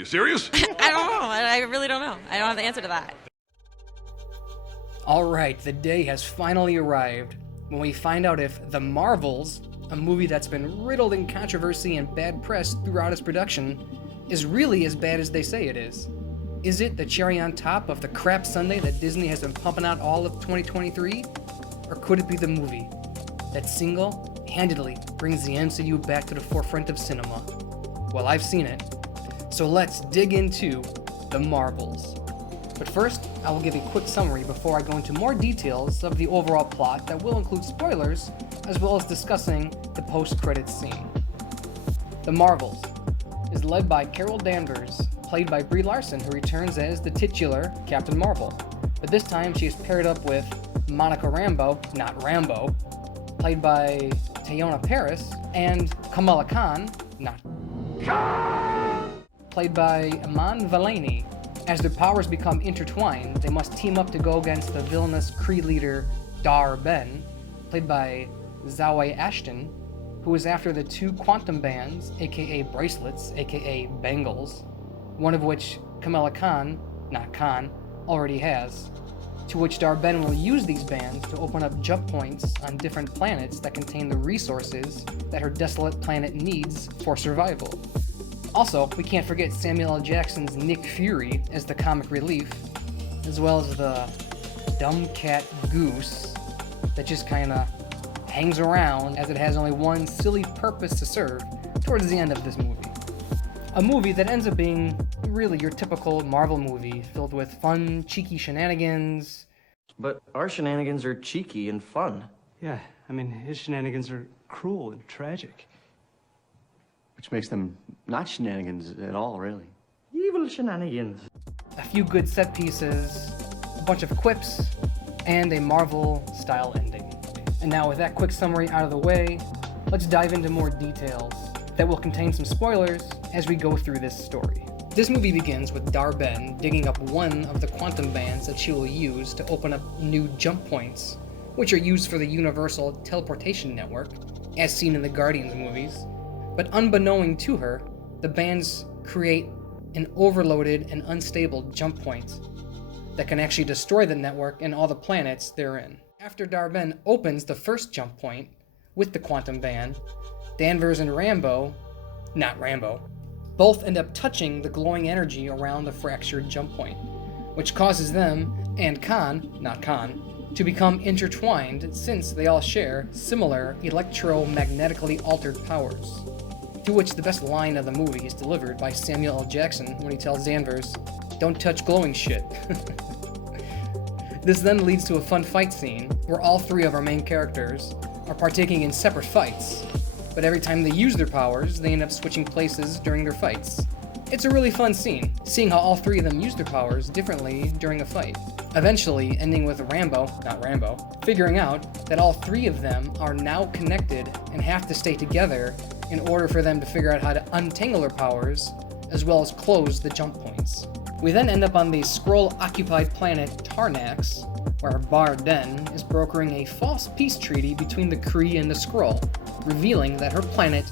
You serious? I don't know. I really don't know. I don't have the answer to that. Alright, the day has finally arrived when we find out if The Marvels, a movie that's been riddled in controversy and bad press throughout its production, is really as bad as they say it is. Is it the cherry on top of the crap sundae that Disney has been pumping out all of 2023? Or could it be the movie that single-handedly brings the MCU back to the forefront of cinema? Well, I've seen it. So let's dig into The Marvels. But first, I will give a quick summary before I go into more details of the overall plot that will include spoilers, as well as discussing the post-credits scene. The Marvels is led by Carol Danvers, played by Brie Larson, who returns as the titular Captain Marvel. But this time she is paired up with Monica Rambeau, not Rambo, played by Teyonah Parris, and Kamala Khan, not played by Iman Vellani. As their powers become intertwined, they must team up to go against the villainous Kree leader Dar-Ben, played by Zawe Ashton, who is after the two quantum bands, aka bracelets, aka bangles, one of which Kamala Khan, not Khan, already has, to which Dar-Ben will use these bands to open up jump points on different planets that contain the resources that her desolate planet needs for survival. Also, we can't forget Samuel L. Jackson's Nick Fury as the comic relief, as well as the dumb cat Goose that just kinda hangs around as it has only one silly purpose to serve towards the end of this movie. A movie that ends up being really your typical Marvel movie filled with fun, cheeky shenanigans. But our shenanigans are cheeky and fun. Yeah, I mean, his shenanigans are cruel and tragic. Which makes them not shenanigans at all, really. Evil shenanigans. A few good set pieces, a bunch of quips, and a Marvel-style ending. And now with that quick summary out of the way, let's dive into more details that will contain some spoilers as we go through this story. This movie begins with Dar-Ben digging up one of the quantum bands that she will use to open up new jump points, which are used for the Universal Teleportation Network, as seen in the Guardians movies. But unbeknown to her, the bands create an overloaded and unstable jump point that can actually destroy the network and all the planets therein. After Dar-Ben opens the first jump point with the quantum band, Danvers and Rambo, not Rambo, both end up touching the glowing energy around the fractured jump point, which causes them, and Khan, not Khan, to become intertwined since they all share similar electromagnetically altered powers. To which the best line of the movie is delivered by Samuel L. Jackson when he tells Danvers, "Don't touch glowing shit." This then leads to a fun fight scene where all three of our main characters are partaking in separate fights, but every time they use their powers, they end up switching places during their fights. It's a really fun scene, seeing how all three of them use their powers differently during a fight. Eventually ending with Rambo, not Rambo, figuring out that all three of them are now connected and have to stay together in order for them to figure out how to untangle their powers, as well as close the jump points. We then end up on the Skrull-occupied planet Tarnax, where Bar-Den is brokering a false peace treaty between the Kree and the Skrull, revealing that her planet,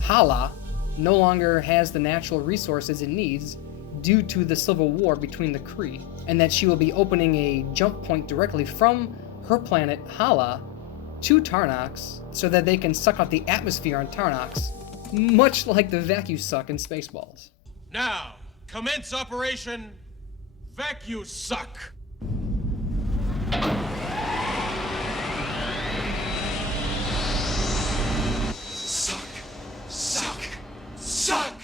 Hala, no longer has the natural resources it needs due to the civil war between the Kree, and that she will be opening a jump point directly from her planet, Hala, to Tarnax, so that they can suck out the atmosphere on Tarnax, much like the vacuum suck in Spaceballs. Now, commence Operation Vacuum Suck. Suck, suck, suck!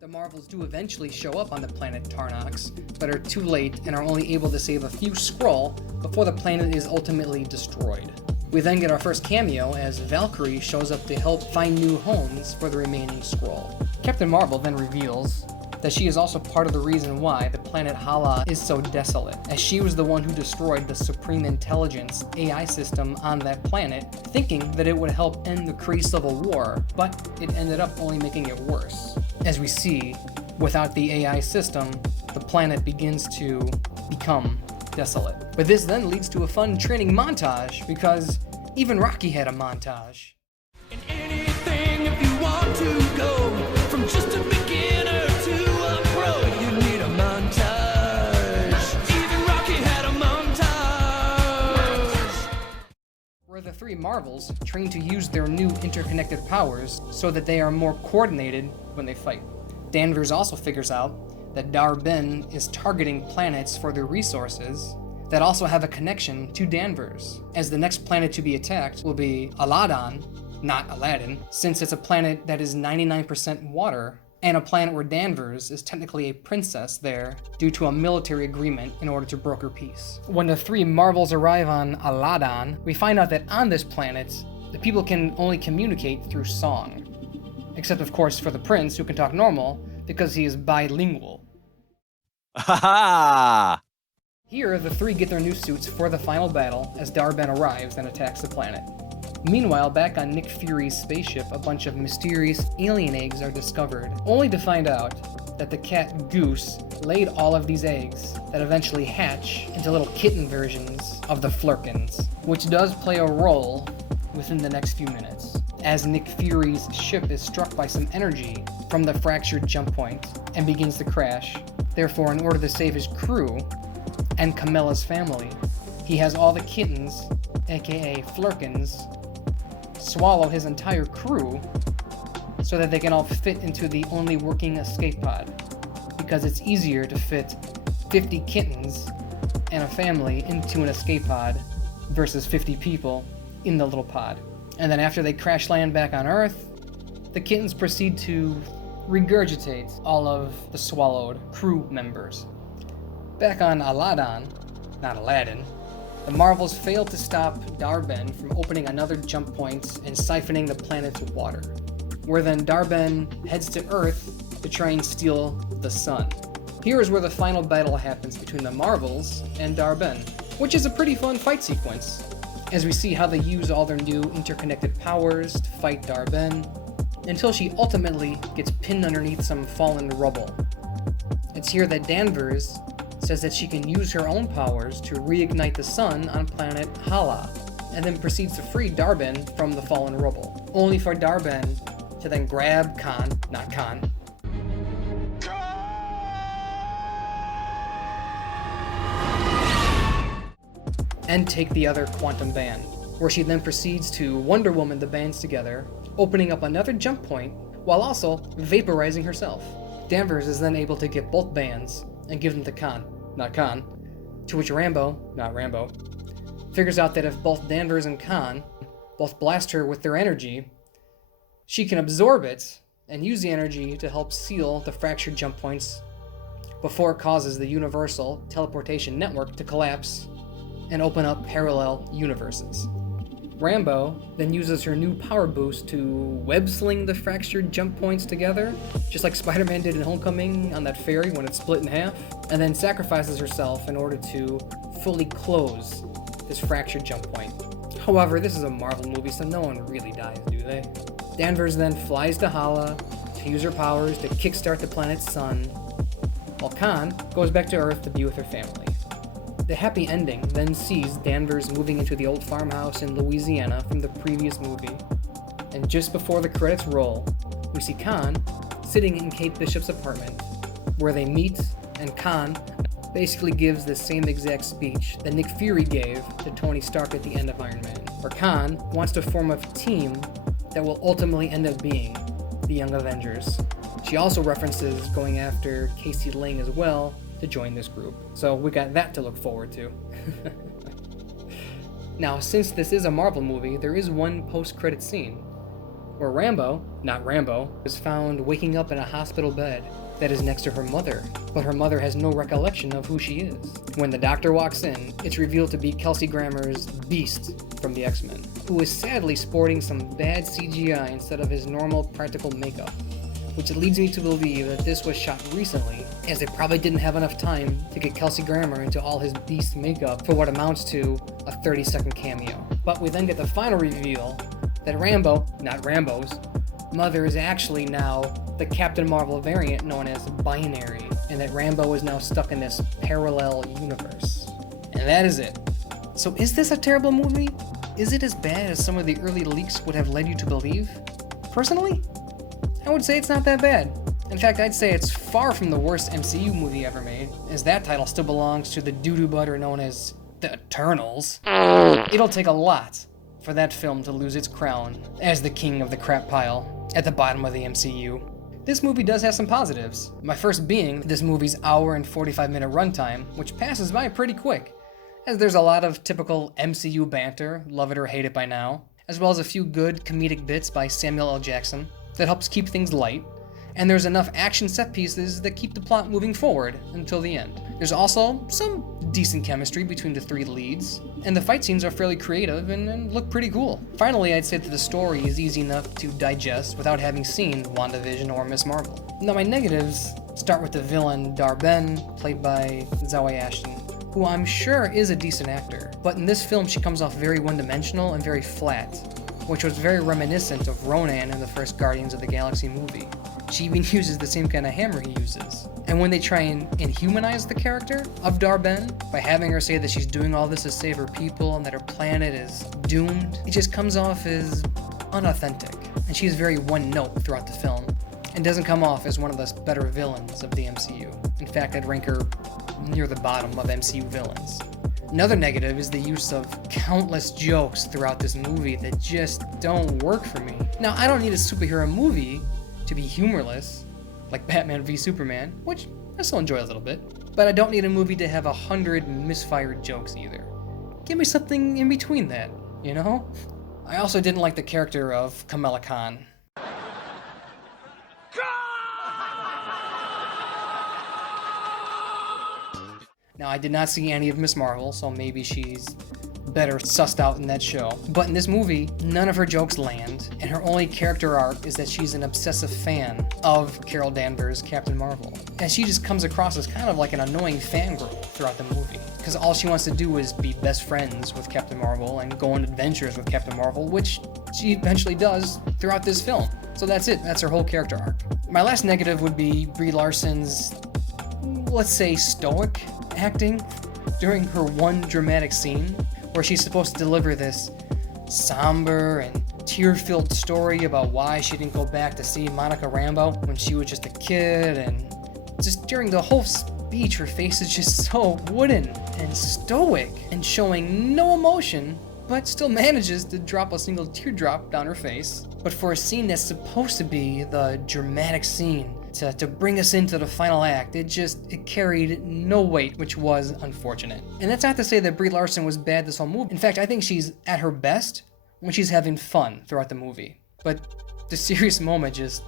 The Marvels do eventually show up on the planet Tarnax, but are too late and are only able to save a few Skrull before the planet is ultimately destroyed. We then get our first cameo as Valkyrie shows up to help find new homes for the remaining Skrull. Captain Marvel then reveals that she is also part of the reason why the planet Hala is so desolate, as she was the one who destroyed the Supreme Intelligence AI system on that planet, thinking that it would help end the Kree Civil War, but it ended up only making it worse. As we see, without the AI system, the planet begins to become desolate. But this then leads to a fun training montage, because even Rocky had a montage. And anything if you want to go from just a beginner to three Marvels train to use their new interconnected powers so that they are more coordinated when they fight. Danvers also figures out that Dar-Ben is targeting planets for their resources that also have a connection to Danvers, as the next planet to be attacked will be Aladdin, not Aladdin, since it's a planet that is 99% water, and a planet where Danvers is technically a princess there due to a military agreement in order to broker peace. When the three Marvels arrive on Aladdin, we find out that on this planet, the people can only communicate through song. Except of course for the prince, who can talk normal because he is bilingual. Ha! Here, the three get their new suits for the final battle as Dar-Ben arrives and attacks the planet. Meanwhile, back on Nick Fury's spaceship, a bunch of mysterious alien eggs are discovered, only to find out that the cat Goose laid all of these eggs that eventually hatch into little kitten versions of the Flurkins, which does play a role within the next few minutes, as Nick Fury's ship is struck by some energy from the fractured jump point and begins to crash. Therefore, in order to save his crew and Camilla's family, he has all the kittens, aka Flurkins, swallow his entire crew so that they can all fit into the only working escape pod, because it's easier to fit 50 kittens and a family into an escape pod versus 50 people in the little pod. And then after they crash land back on Earth, the kittens proceed to regurgitate all of the swallowed crew members. Back on Aladdin, not Aladdin, the Marvels fail to stop Dar-Ben from opening another jump point and siphoning the planet's water, where then Dar-Ben heads to Earth to try and steal the sun. Here is where the final battle happens between the Marvels and Dar-Ben, which is a pretty fun fight sequence, as we see how they use all their new interconnected powers to fight Dar-Ben, until she ultimately gets pinned underneath some fallen rubble. It's here that Danvers says that she can use her own powers to reignite the sun on planet Hala, and then proceeds to free Dar-Ben from the fallen rubble, only for Dar-Ben to then grab Khan, and take the other quantum band, where she then proceeds to Wonder Woman the bands together, opening up another jump point while also vaporizing herself. Danvers is then able to get both bands and give them to Khan, not Khan, to which Rambo, not Rambo, figures out that if both Danvers and Khan both blast her with their energy, she can absorb it and use the energy to help seal the fractured jump points before it causes the universal teleportation network to collapse and open up parallel universes. Rambo then uses her new power boost to web-sling the fractured jump points together, just like Spider-Man did in Homecoming on that ferry when it split in half, and then sacrifices herself in order to fully close this fractured jump point. However, this is a Marvel movie, so no one really dies, do they? Danvers then flies to Hala to use her powers to kickstart the planet's sun, while Khan goes back to Earth to be with her family. The happy ending then sees Danvers moving into the old farmhouse in Louisiana from the previous movie, and just before the credits roll, we see Khan sitting in Kate Bishop's apartment, where they meet, and Khan basically gives the same exact speech that Nick Fury gave to Tony Stark at the end of Iron Man, where Khan wants to form a team that will ultimately end up being the Young Avengers. She also references going after Casey Lang as well to join this group, so we got that to look forward to. Now, since this is a Marvel movie, there is one post-credit scene where Rambo, not Rambo, is found waking up in a hospital bed that is next to her mother, but her mother has no recollection of who she is. When the doctor walks in, it's revealed to be Kelsey Grammer's Beast from the X-Men, who is sadly sporting some bad CGI instead of his normal practical makeup, which leads me to believe that this was shot recently, as they probably didn't have enough time to get Kelsey Grammer into all his Beast makeup for what amounts to a 30-second cameo. But we then get the final reveal that Rambo, not Rambo's, mother is actually now the Captain Marvel variant known as Binary, and that Rambo is now stuck in this parallel universe. And that is it. So is this a terrible movie? Is it as bad as some of the early leaks would have led you to believe? Personally, I would say it's not that bad. In fact, I'd say it's far from the worst MCU movie ever made, as that title still belongs to the doo-doo butter known as the Eternals. It'll take a lot for that film to lose its crown as the king of the crap pile at the bottom of the MCU. This movie does have some positives. My first being this movie's hour and 45-minute runtime, which passes by pretty quick, as there's a lot of typical MCU banter, love it or hate it by now, as well as a few good comedic bits by Samuel L. Jackson that helps keep things light, and there's enough action set pieces that keep the plot moving forward until the end. There's also some decent chemistry between the three leads, and the fight scenes are fairly creative and look pretty cool. Finally, I'd say that the story is easy enough to digest without having seen WandaVision or Ms. Marvel. Now my negatives start with the villain Dar-Benn, played by Zawe Ashton, who I'm sure is a decent actor, but in this film she comes off very one-dimensional and very flat, which was very reminiscent of Ronan in the first Guardians of the Galaxy movie. She even uses the same kind of hammer he uses. And when they try and inhumanize the character of Dar-Benn by having her say that she's doing all this to save her people and that her planet is doomed, it just comes off as unauthentic. And she's very one-note throughout the film and doesn't come off as one of the better villains of the MCU. In fact, I'd rank her near the bottom of MCU villains. Another negative is the use of countless jokes throughout this movie that just don't work for me. Now, I don't need a superhero movie to be humorless, like Batman v Superman, which I still enjoy a little bit, but I don't need a movie to have 100 misfired jokes either. Give me something in between that, you know? I also didn't like the character of Kamala Khan. Now, I did not see any of Ms. Marvel, so maybe she's better sussed out in that show. But in this movie, none of her jokes land, and her only character arc is that she's an obsessive fan of Carol Danvers' Captain Marvel. And she just comes across as kind of like an annoying fangirl throughout the movie, because all she wants to do is be best friends with Captain Marvel and go on adventures with Captain Marvel, which she eventually does throughout this film. So that's it, that's her whole character arc. My last negative would be Brie Larson's, let's say, stoic acting during her one dramatic scene where she's supposed to deliver this somber and tear-filled story about why she didn't go back to see Monica Rambeau when she was just a kid, and just during the whole speech her face is just so wooden and stoic and showing no emotion, but still manages to drop a single teardrop down her face. But for a scene that's supposed to be the dramatic scene to bring us into the final act, it carried no weight, which was unfortunate. And that's not to say that Brie Larson was bad this whole movie. In fact, I think she's at her best when she's having fun throughout the movie. But the serious moment is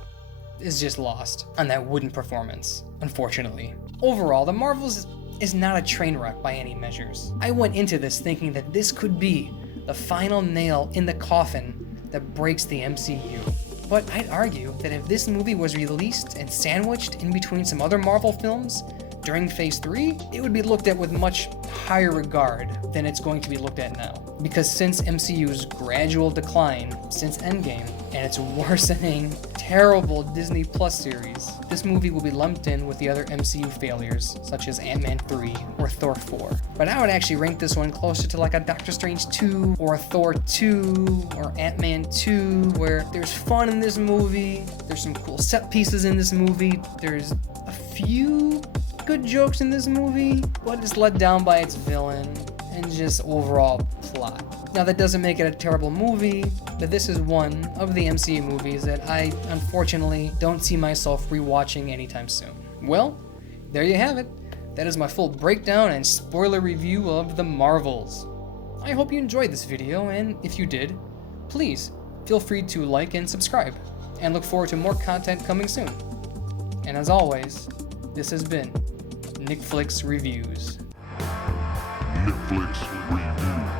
just lost on that wooden performance, unfortunately. Overall, The Marvels is not a train wreck by any measures. I went into this thinking that this could be the final nail in the coffin that breaks the MCU. But I'd argue that if this movie was released and sandwiched in between some other Marvel films during Phase 3, it would be looked at with much higher regard than it's going to be looked at now. Because since MCU's gradual decline since Endgame and its worsening, terrible Disney Plus series, this movie will be lumped in with the other MCU failures, such as Ant-Man 3 or Thor 4. But I would actually rank this one closer to like a Doctor Strange 2 or a Thor 2 or Ant-Man 2, where there's fun in this movie, there's some cool set pieces in this movie, there's a few good jokes in this movie, but it's let down by its villain and just overall plot. Now, that doesn't make it a terrible movie, but this is one of the MCU movies that I unfortunately don't see myself rewatching anytime soon. Well, there you have it. That is my full breakdown and spoiler review of The Marvels. I hope you enjoyed this video, and if you did, please feel free to like and subscribe, and look forward to more content coming soon. And as always, this has been Nickflix Reviews. Nickflix Reviews.